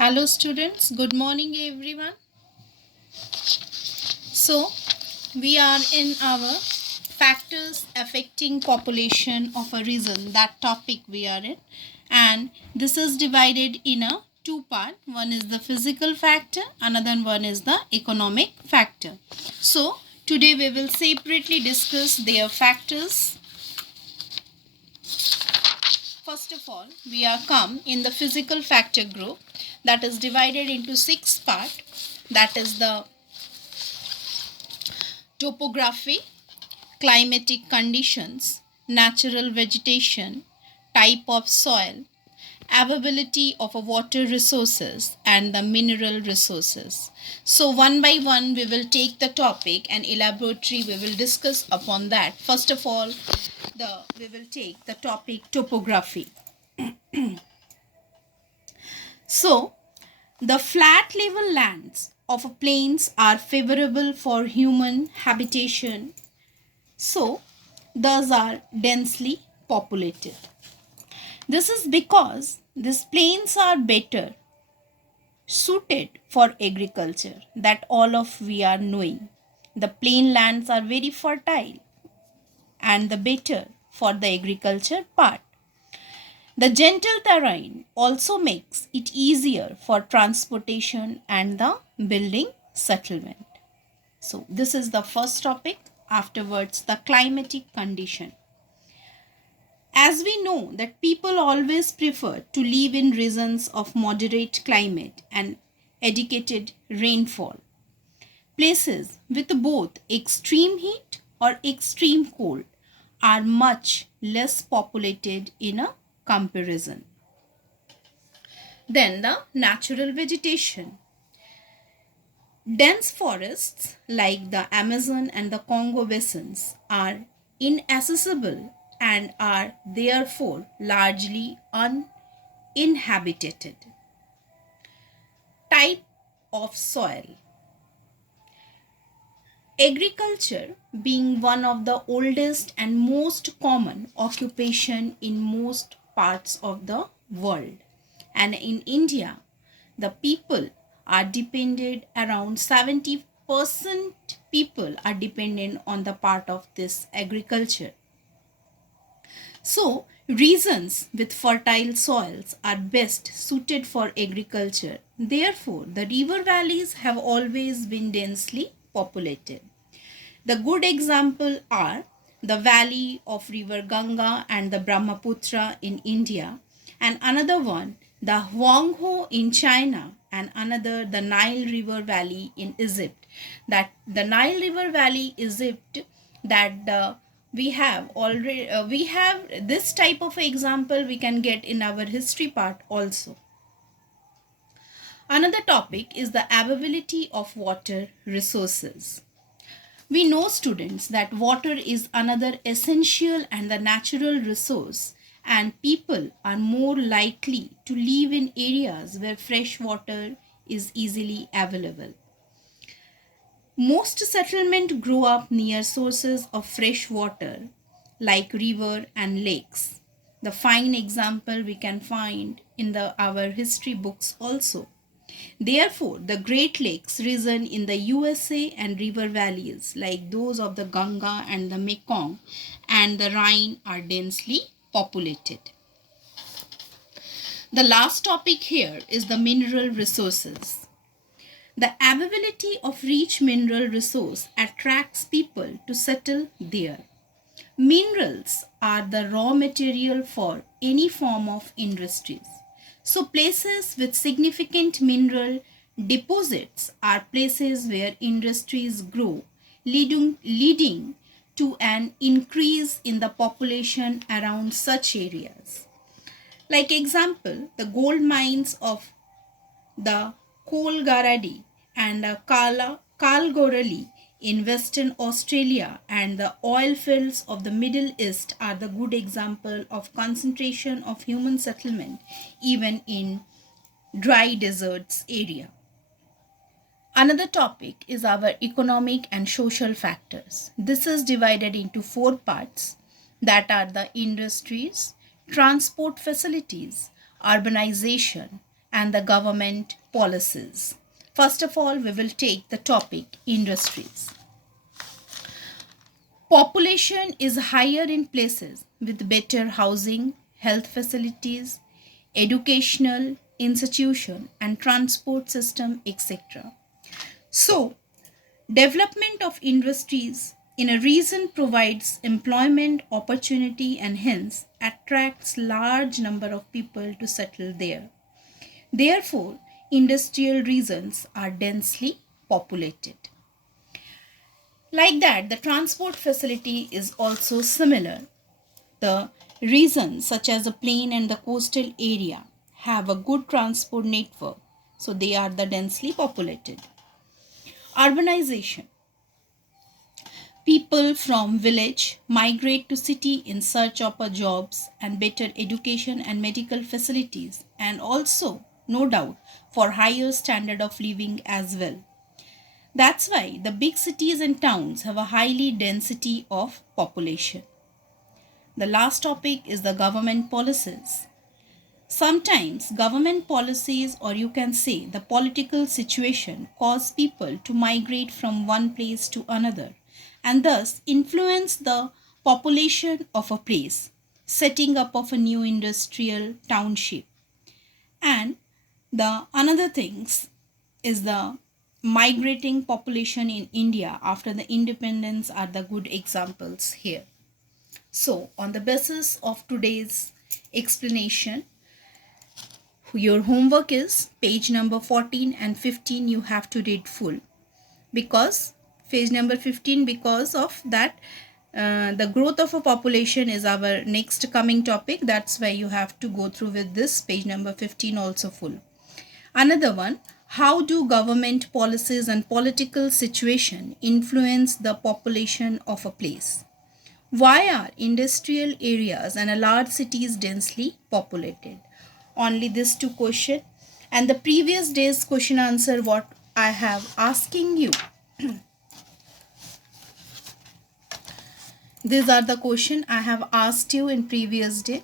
Hello students, good morning everyone. So, we are in our factors affecting population of a region, that topic we are in, and this is divided in a two part. One is the physical factor, another one is the economic factor. So, today we will separately discuss their factors. First of all, we are come in the physical factor group that is divided into six parts. That is the topography, climatic conditions, natural vegetation, type of soil, availability of water resources, and the mineral resources. So, one by one, we will take the topic and elaborately we will discuss upon that. First of all, we will take the topic topography. So, the flat level lands of plains are favorable for human habitation, so thus are densely populated. This is because these plains are better suited for agriculture, that all of we are knowing. The plain lands are very fertile and the better for the agriculture part. The gentle terrain also makes it easier for transportation and the building settlement. So, this is the first topic. Afterwards, the climatic condition. As we know that people always prefer to live in regions of moderate climate and educated rainfall. Places with both extreme heat or extreme cold are much less populated in a comparison. Then the natural vegetation. Dense forests like the Amazon and the Congo basins are inaccessible and are therefore largely uninhabited. Type of soil. Agriculture being one of the oldest and most common occupation in most parts of the world, and in India the people are dependent, around 70% people are dependent on the part of this agriculture. So, regions with fertile soils are best suited for agriculture. Therefore, the river valleys have always been densely populated. The good example are the valley of river Ganga and the Brahmaputra in India, and another one the Huanghe in China, and another the Nile River Valley in Egypt. That the Nile River Valley Egypt, that we have this type of example we can get in our history part also. Another topic is the availability of water resources. We know, students, that water is another essential and the natural resource, and people are more likely to live in areas where fresh water is easily available. Most settlements grow up near sources of fresh water like river and lakes. The fine example we can find in our history books also. Therefore, the Great Lakes region in the USA and river valleys like those of the Ganga and the Mekong and the Rhine are densely populated. The last topic here is the mineral resources. The availability of rich mineral resource attracts people to settle there. Minerals are the raw material for any form of industries. So, places with significant mineral deposits are places where industries grow, leading to an increase in the population around such areas. Like example, the gold mines of the Coolgardie and Kalgoorlie in Western Australia and the oil fields of the Middle East are the good example of concentration of human settlement even in dry deserts area. Another topic is our economic and social factors. This is divided into four parts, that are the industries, transport facilities, urbanization, and the government policies. First of all, we will take the topic industries. Population is higher in places with better housing, health facilities, educational institution and transport system, etc. So, development of industries in a region provides employment opportunity and hence attracts large number of people to settle there. Therefore, industrial regions are densely populated. Like that, the transport facility is also similar. The regions such as the plain and the coastal area have a good transport network, so they are the densely populated. Urbanization. People from village migrate to city in search of jobs and better education and medical facilities, and also, no doubt, for higher standard of living as well. That's why the big cities and towns have a highly density of population. The last topic is the government policies. Sometimes government policies, or you can say the political situation, cause people to migrate from one place to another and thus influence the population of a place, setting up of a new industrial township. And the another things is the migrating population in India after the independence are the good examples here. So, on the basis of today's explanation, your homework is page number 14 and 15 you have to read full, because page number 15, because of that the growth of a population is our next coming topic. That's why you have to go through with this page number 15 also full. Another one, how do government policies and political situation influence the population of a place? Why are industrial areas and a large cities densely populated? Only these two questions, and the previous day's question answer what I have asking you. These are the question I have asked you in previous day.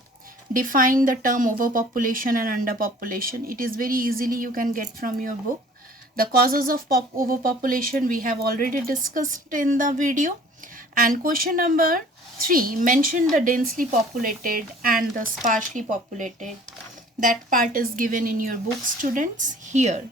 Define the term overpopulation and underpopulation. It is very easily you can get from your book. The causes of overpopulation we have already discussed in the video. And question number 3, mention the densely populated and the sparsely populated. That part is given in your book, students. Here,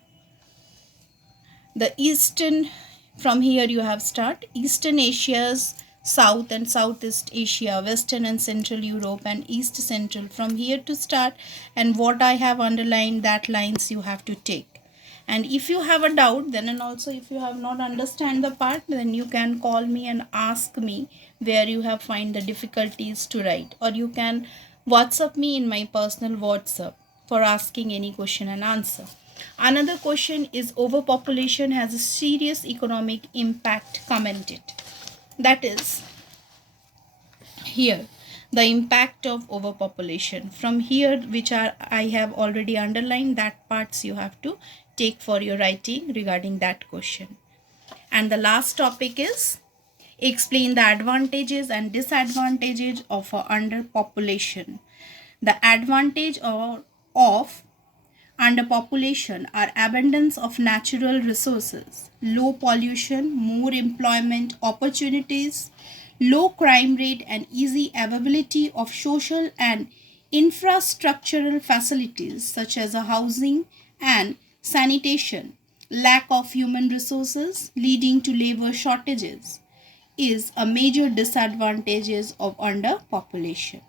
the eastern, from here you have start Eastern Asia's South and Southeast Asia, Western and Central Europe and East Central. From here to start, and what I have underlined, that lines you have to take. And if you have a doubt then, and also if you have not understand the part, then you can call me and ask me where you have find the difficulties to write, or you can WhatsApp me in my personal WhatsApp for asking any question and answer. Another question is overpopulation has a serious economic impact commented. That is here the impact of overpopulation. From here, which are I have already underlined, that parts you have to take for your writing regarding that question. And the last topic is explain the advantages and disadvantages of underpopulation. The advantage of underpopulation are abundance of natural resources, low pollution, more employment opportunities, low crime rate and easy availability of social and infrastructural facilities such as housing and sanitation, lack of human resources leading to labor shortages is a major disadvantages of underpopulation.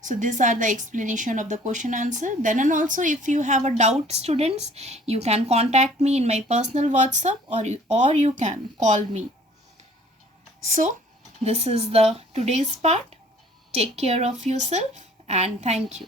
So these are the explanation of the question answer. Then and also if you have a doubt, students, you can contact me in my personal WhatsApp, or you can call me. So this is the today's part. Take care of yourself and thank you.